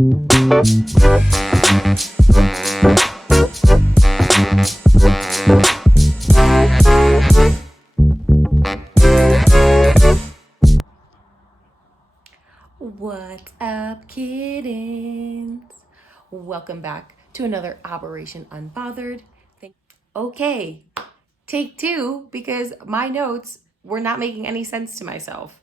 What's up, kittens? Welcome back to another Operation Unbothered. Okay, take two, because my notes were not making any sense to myself.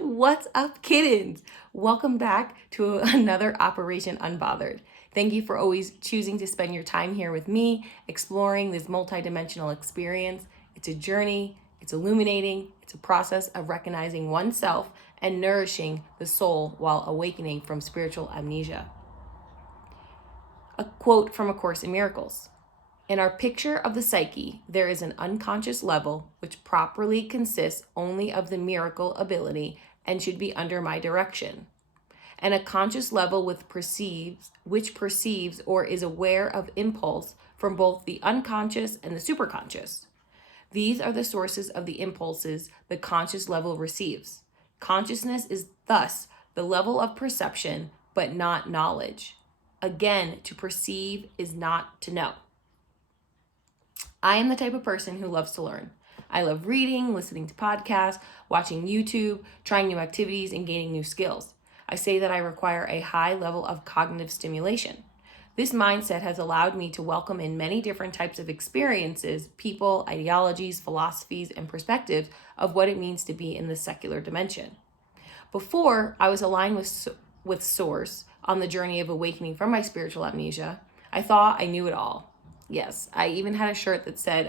What's up, kittens? Welcome back to another Operation Unbothered. Thank you for always choosing to spend your time here with me, exploring this multidimensional experience. It's a journey, it's illuminating, it's a process of recognizing oneself and nourishing the soul while awakening from spiritual amnesia. A quote from A Course in Miracles. In our picture of the psyche, there is an unconscious level which properly consists only of the miracle ability and should be under my direction, and a conscious level which perceives or is aware of impulse from both the unconscious and the superconscious. These are the sources of the impulses the conscious level receives. Consciousness is thus the level of perception, but not knowledge. Again, to perceive is not to know. I am the type of person who loves to learn. I love reading, listening to podcasts, watching YouTube, trying new activities, and gaining new skills. I say that I require a high level of cognitive stimulation. This mindset has allowed me to welcome in many different types of experiences, people, ideologies, philosophies, and perspectives of what it means to be in the secular dimension. Before, I was aligned with Source on the journey of awakening from my spiritual amnesia. I thought I knew it all. Yes, I even had a shirt that said,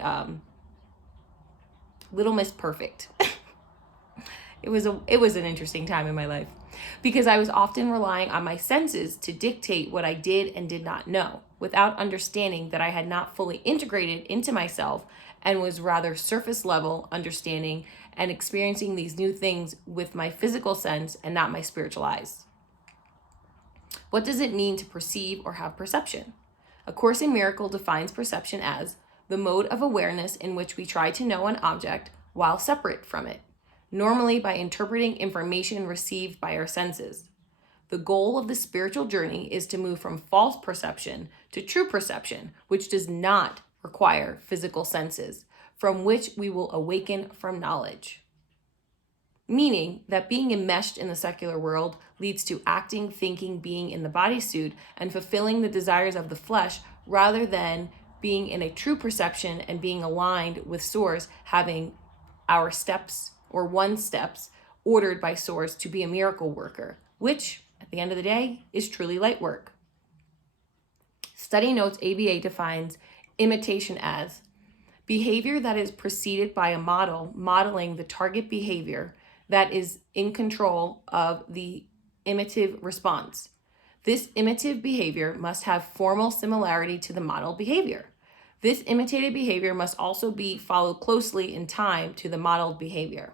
Little Miss Perfect. It was an interesting time in my life, because I was often relying on my senses to dictate what I did and did not know, without understanding that I had not fully integrated into myself and was rather surface level understanding and experiencing these new things with my physical sense and not my spiritual eyes. What does it mean to perceive or have perception? A Course in Miracles defines perception as the mode of awareness in which we try to know an object while separate from it, normally by interpreting information received by our senses. The goal of the spiritual journey is to move from false perception to true perception, which does not require physical senses, from which we will awaken from knowledge. Meaning that being enmeshed in the secular world leads to acting, thinking, being in the bodysuit, and fulfilling the desires of the flesh, rather than being in a true perception and being aligned with Source, having our steps or one's steps ordered by Source to be a miracle worker, which at the end of the day is truly light work. Study Notes ABA defines imitation as behavior that is preceded by a model modeling the target behavior that is in control of the imitative response. This imitative behavior must have formal similarity to the model behavior. This imitated behavior must also be followed closely in time to the modeled behavior.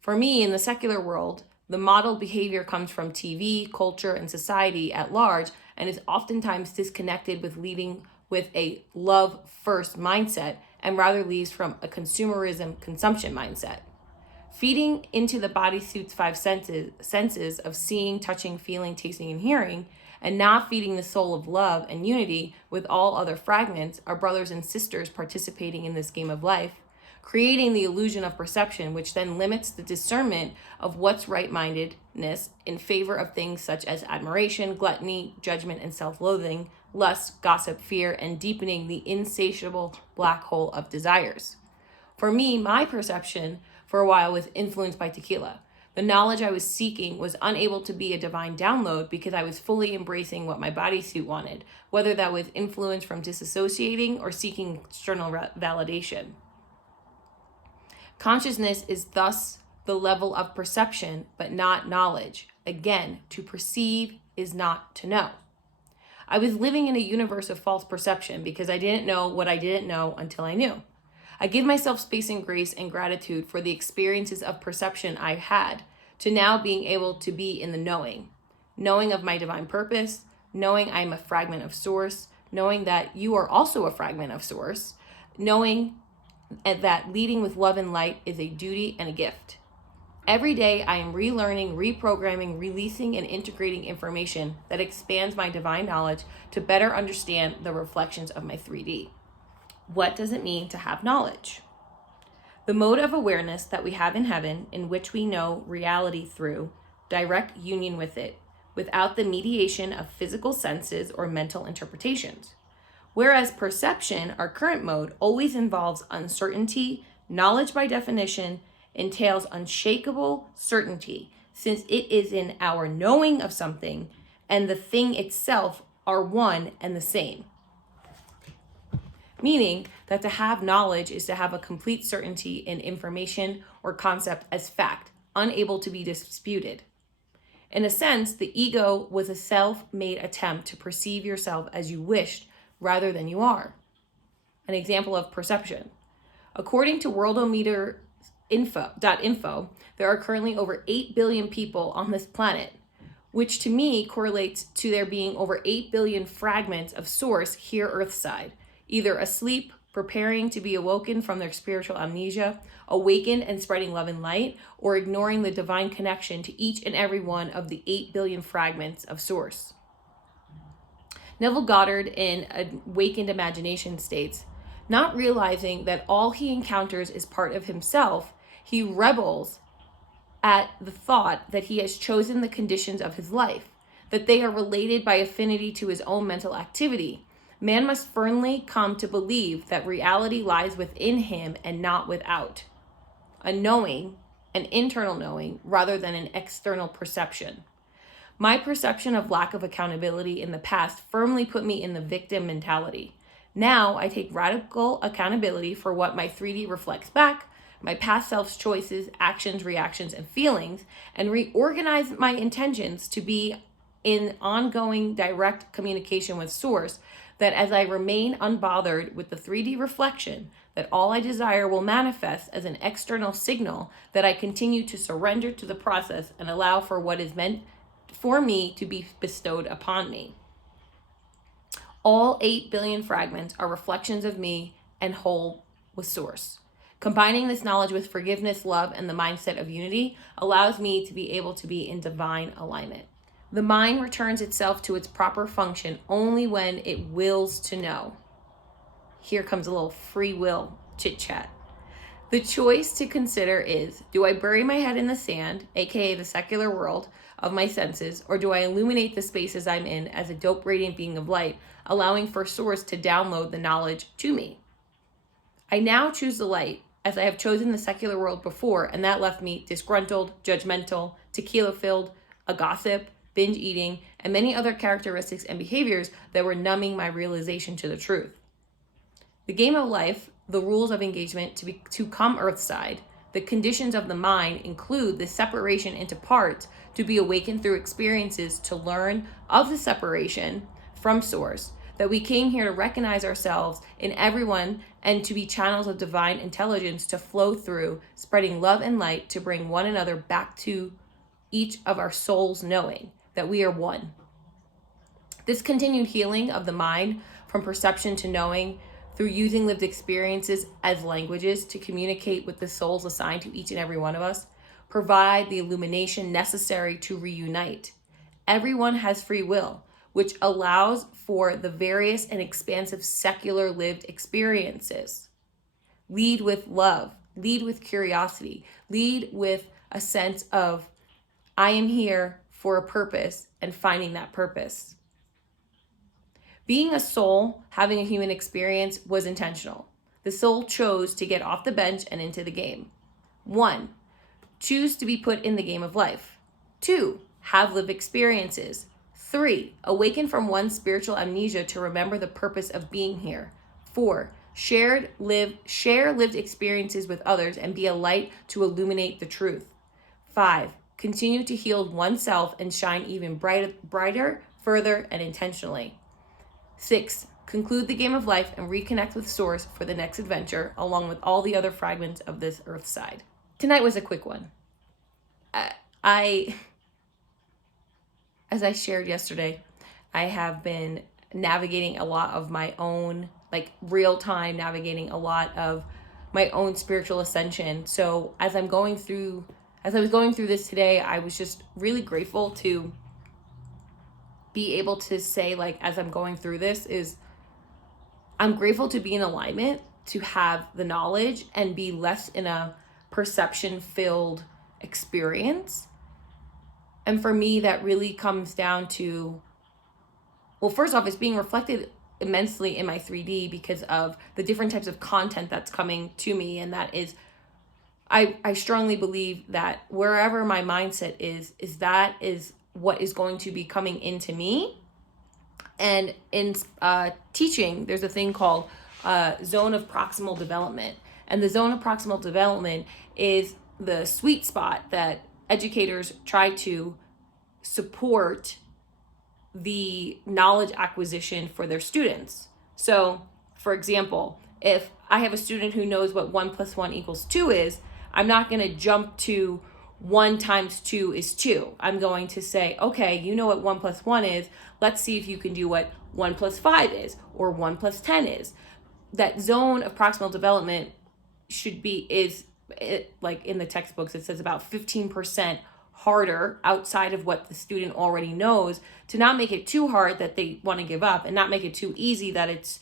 For me, in the secular world, the modeled behavior comes from TV, culture, and society at large, and is oftentimes disconnected with leading with a love-first mindset, and rather leads from a consumerism consumption mindset. Feeding into the bodysuit's five senses of seeing, touching, feeling, tasting, and hearing, and not feeding the soul of love and unity with all other fragments, our brothers and sisters participating in this game of life, creating the illusion of perception, which then limits the discernment of what's right-mindedness in favor of things such as admiration, gluttony, judgment, and self-loathing, lust, gossip, fear, and deepening the insatiable black hole of desires. For me, my perception for a while was influenced by tequila. The knowledge I was seeking was unable to be a divine download because I was fully embracing what my bodysuit wanted, whether that was influence from disassociating or seeking external validation. Consciousness is thus the level of perception, but not knowledge. Again, to perceive is not to know. I was living in a universe of false perception because I didn't know what I didn't know until I knew. I give myself space and grace and gratitude for the experiences of perception I've had, to now being able to be in the knowing of my divine purpose, knowing I'm a fragment of Source, knowing that you are also a fragment of Source, knowing that leading with love and light is a duty and a gift. Every day, I am relearning, reprogramming, releasing, and integrating information that expands my divine knowledge to better understand the reflections of my 3D. What does it mean to have knowledge? The mode of awareness that we have in heaven, in which we know reality through direct union with it, without the mediation of physical senses or mental interpretations. Whereas perception, our current mode, always involves uncertainty, knowledge by definition entails unshakable certainty, since it is in our knowing of something and the thing itself are one and the same. Meaning that to have knowledge is to have a complete certainty in information or concept as fact, unable to be disputed. In a sense, the ego was a self-made attempt to perceive yourself as you wished rather than you are. An example of perception. According to worldometer.info, there are currently over 8 billion people on this planet, which to me correlates to there being over 8 billion fragments of source here earthside, either asleep, preparing to be awoken from their spiritual amnesia, awakened and spreading love and light, or ignoring the divine connection to each and every one of the 8 billion fragments of source. Neville Goddard in Awakened Imagination states, not realizing that all he encounters is part of himself, he rebels at the thought that he has chosen the conditions of his life, that they are related by affinity to his own mental activity. Man must firmly come to believe that reality lies within him and not without. A knowing, an internal knowing, rather than an external perception. My perception of lack of accountability in the past firmly put me in the victim mentality. Now I take radical accountability for what my 3D reflects back, my past self's choices, actions, reactions, and feelings, and reorganize my intentions to be in ongoing direct communication with Source, that as I remain unbothered with the 3D reflection, that all I desire will manifest as an external signal that I continue to surrender to the process and allow for what is meant for me to be bestowed upon me. All 8 billion fragments are reflections of me and whole with Source. Combining this knowledge with forgiveness, love, and the mindset of unity allows me to be able to be in divine alignment. The mind returns itself to its proper function only when it wills to know. Here comes a little free will chit chat. The choice to consider is, do I bury my head in the sand, aka the secular world of my senses, or do I illuminate the spaces I'm in as a dope radiant being of light, allowing for Source to download the knowledge to me? I now choose the light, as I have chosen the secular world before, and that left me disgruntled, judgmental, tequila-filled, a gossip, binge eating, and many other characteristics and behaviors that were numbing my realization to the truth. The game of life, the rules of engagement to come earthside, the conditions of the mind include the separation into parts to be awakened through experiences to learn of the separation from Source, that we came here to recognize ourselves in everyone and to be channels of divine intelligence to flow through, spreading love and light to bring one another back to each of our souls knowing that we are one. This continued healing of the mind from perception to knowing through using lived experiences as languages to communicate with the souls assigned to each and every one of us provide the illumination necessary to reunite. Everyone has free will, which allows for the various and expansive secular lived experiences. Lead with love, lead with curiosity, lead with a sense of, I am here for a purpose and finding that purpose. Being a soul, having a human experience was intentional. The soul chose to get off the bench and into the game. 1, choose to be put in the game of life. 2, have lived experiences. 3, awaken from one's spiritual amnesia to remember the purpose of being here. 4, share lived experiences with others and be a light to illuminate the truth. 5, continue to heal oneself and shine even brighter, further, and intentionally. 6, conclude the game of life and reconnect with Source for the next adventure, along with all the other fragments of this earth side. Tonight was a quick one. As I shared yesterday, I have been navigating a lot of my own, real-time navigating a lot of my own spiritual ascension. So as I'm going through as I was going through this today, I was just really grateful to be able to say, like, as I'm going through this, is I'm grateful to be in alignment, to have the knowledge and be less in a perception filled experience. And for me, that really comes down to, well, first off, it's being reflected immensely in my 3D because of the different types of content that's coming to me. And that is, I strongly believe that wherever my mindset is that is what is going to be coming into me. And in teaching, there's a thing called zone of proximal development. And the zone of proximal development is the sweet spot that educators try to support the knowledge acquisition for their students. So, for example, if I have a student who knows what 1 + 1 = 2 is, I'm not going to jump to 1 × 2 = 2. I'm going to say, okay, you know what 1 + 1 is. Let's see if you can do what 1 + 5 is or 1 + 10 is. That zone of proximal development like in the textbooks, it says about 15% harder outside of what the student already knows, to not make it too hard that they want to give up, and not make it too easy that it's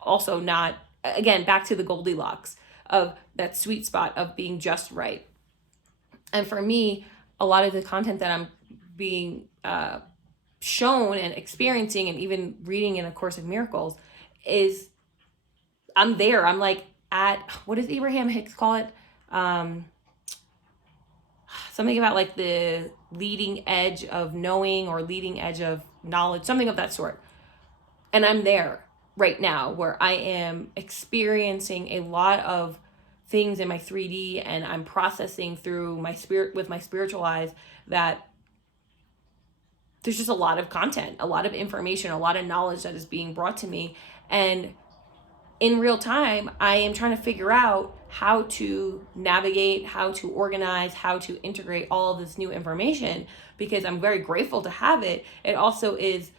also not, again, back to the Goldilocks of that sweet spot of being just right. And for me, a lot of the content that I'm being shown and experiencing and even reading in A Course in Miracles is, I'm there. I'm like at, what does Abraham Hicks call it? Something about like the leading edge of knowing or leading edge of knowledge, something of that sort. And I'm there right now where I am experiencing a lot of things in my 3D, and I'm processing through my spirit with my spiritual eyes that there's just a lot of content, a lot of information, a lot of knowledge that is being brought to me. And in real time, I am trying to figure out how to navigate, how to organize, how to integrate all of this new information, because I'm very grateful to have it. It also is,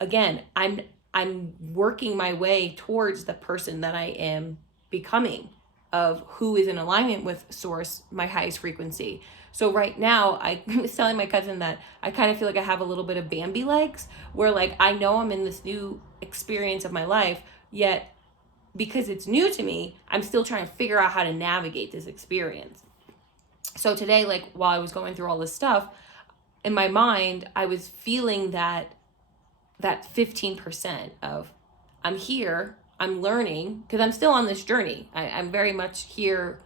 again, I'm working my way towards the person that I am becoming, of who is in alignment with source, my highest frequency. So right now, I was telling my cousin that I kind of feel like I have a little bit of Bambi legs, where like I know I'm in this new experience of my life, yet because it's new to me, I'm still trying to figure out how to navigate this experience. So today, like while I was going through all this stuff, in my mind, I was feeling that 15% of, I'm here, I'm learning, because I'm still on this journey. I'm very much here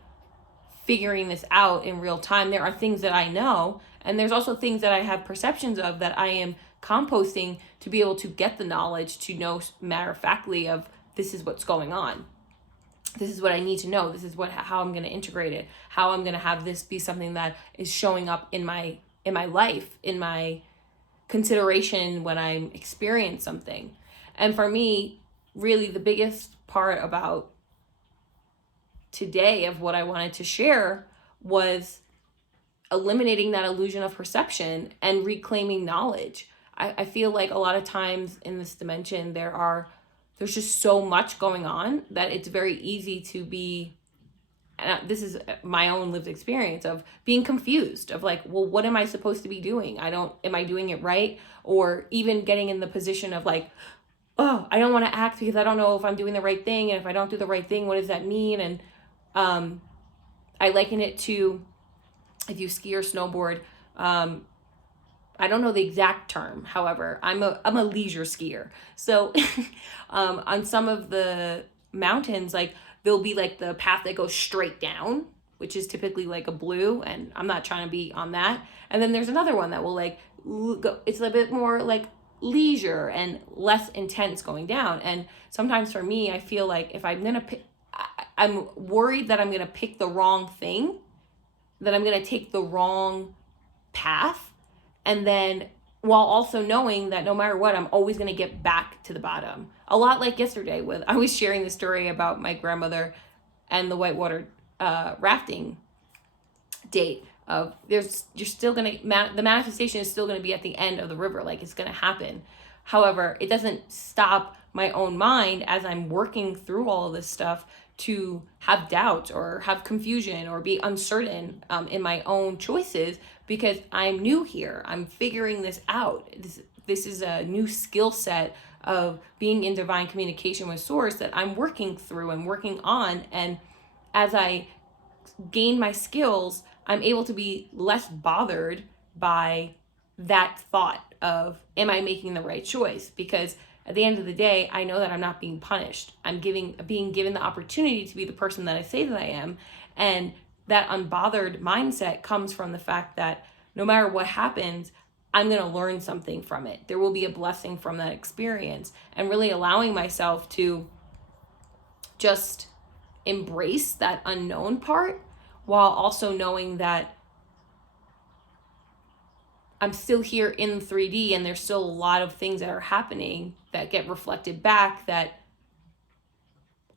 figuring this out in real time. There are things that I know, and there's also things that I have perceptions of that I am composting to be able to get the knowledge to know matter-of-factly of, this is what's going on. This is what I need to know. This is how I'm going to integrate it, how I'm going to have this be something that is showing up in my life, in my consideration when I'm experiencing something. And for me, really the biggest part about today of what I wanted to share was eliminating that illusion of perception and reclaiming knowledge. I feel like a lot of times in this dimension, there's just so much going on that it's very easy to be, and this is my own lived experience of being confused of like, well, what am I supposed to be doing? Am I doing it right? Or even getting in the position of like, oh, I don't want to act because I don't know if I'm doing the right thing. And if I don't do the right thing, what does that mean? And I liken it to, if you ski or snowboard, I don't know the exact term. However, I'm a leisure skier. So on some of the mountains, like there'll be like the path that goes straight down, which is typically like a blue, and I'm not trying to be on that. And then there's another one that will like go, it's a bit more like leisure and less intense going down. And sometimes for me, I feel like if I'm gonna pick, I'm worried that I'm gonna pick the wrong thing, that I'm gonna take the wrong path. And then while also knowing that no matter what, I'm always going to get back to the bottom. A lot like yesterday I was sharing the story about my grandmother and the whitewater rafting date of you're still going to, the manifestation is still going to be at the end of the river. Like it's going to happen. However, it doesn't stop my own mind as I'm working through all of this stuff to have doubts or have confusion or be uncertain in my own choices, because I'm new here. I'm figuring this out. This is a new skill set of being in divine communication with Source that I'm working through and working on. And as I gain my skills, I'm able to be less bothered by that thought of, am I making the right choice? Because at the end of the day, I know that I'm not being punished. I'm being given the opportunity to be the person that I say that I am. And that unbothered mindset comes from the fact that no matter what happens, I'm going to learn something from it. There will be a blessing from that experience, and really allowing myself to just embrace that unknown part, while also knowing that I'm still here in 3D, and there's still a lot of things that are happening that get reflected back, that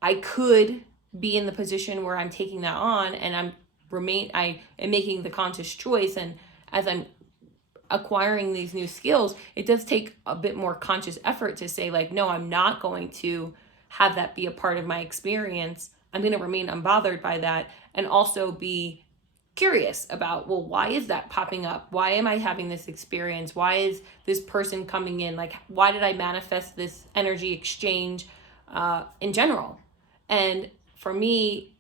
I could be in the position where I'm taking that on, and I am making the conscious choice. And as I'm acquiring these new skills, it does take a bit more conscious effort to say, like, no, I'm not going to have that be a part of my experience. I'm going to remain unbothered by that, and also be curious about, well, why is that popping up? Why am I having this experience? Why is this person coming in? Like, why did I manifest this energy exchange in general? And for me,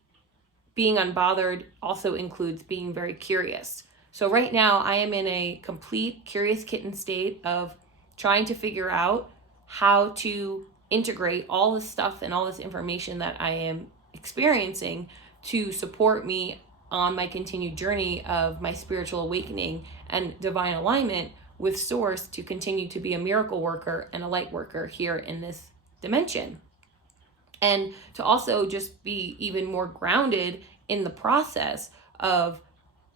being unbothered also includes being very curious. So right now I am in a complete curious kitten state of trying to figure out how to integrate all this stuff and all this information that I am experiencing to support me on my continued journey of my spiritual awakening and divine alignment with Source, to continue to be a miracle worker and a light worker here in this dimension. And to also just be even more grounded in the process of,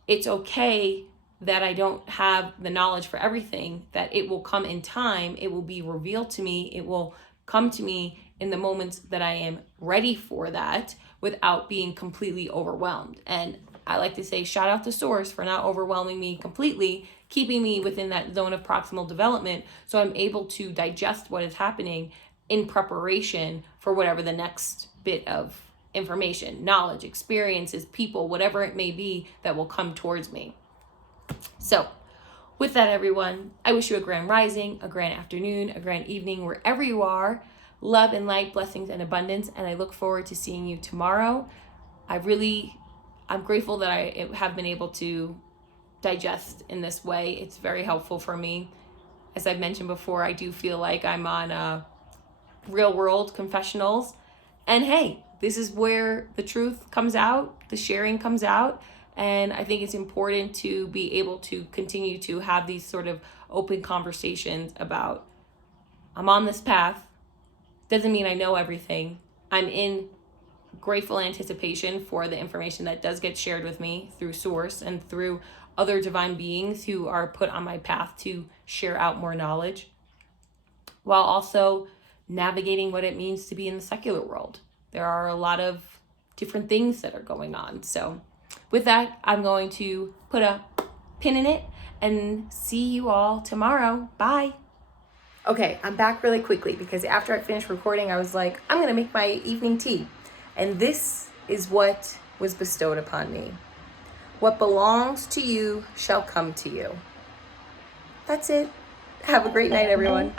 it's okay that I don't have the knowledge for everything, that it will come in time, it will be revealed to me, it will come to me in the moments that I am ready for that, without being completely overwhelmed. And I like to say, shout out to Source for not overwhelming me completely, keeping me within that zone of proximal development, so I'm able to digest what is happening in preparation for whatever the next bit of information, knowledge, experiences, people, whatever it may be that will come towards me. So with that, everyone, I wish you a grand rising, a grand afternoon, a grand evening, wherever you are. Love and light, blessings and abundance, and I look forward to seeing you tomorrow. I'm grateful that I have been able to digest in this way. It's very helpful for me. As I've mentioned before, I do feel like I'm on real world confessionals. And hey, this is where the truth comes out, the sharing comes out. And I think it's important to be able to continue to have these sort of open conversations about, I'm on this path. Doesn't mean I know everything. I'm in grateful anticipation for the information that does get shared with me through Source and through other divine beings who are put on my path to share out more knowledge, while also navigating what it means to be in the secular world. There are a lot of different things that are going on. So with that, I'm going to put a pin in it and see you all tomorrow. Bye. Okay, I'm back really quickly because after I finished recording, I was like, I'm going to make my evening tea. And this is what was bestowed upon me. What belongs to you shall come to you. That's it. Have a great night, everyone.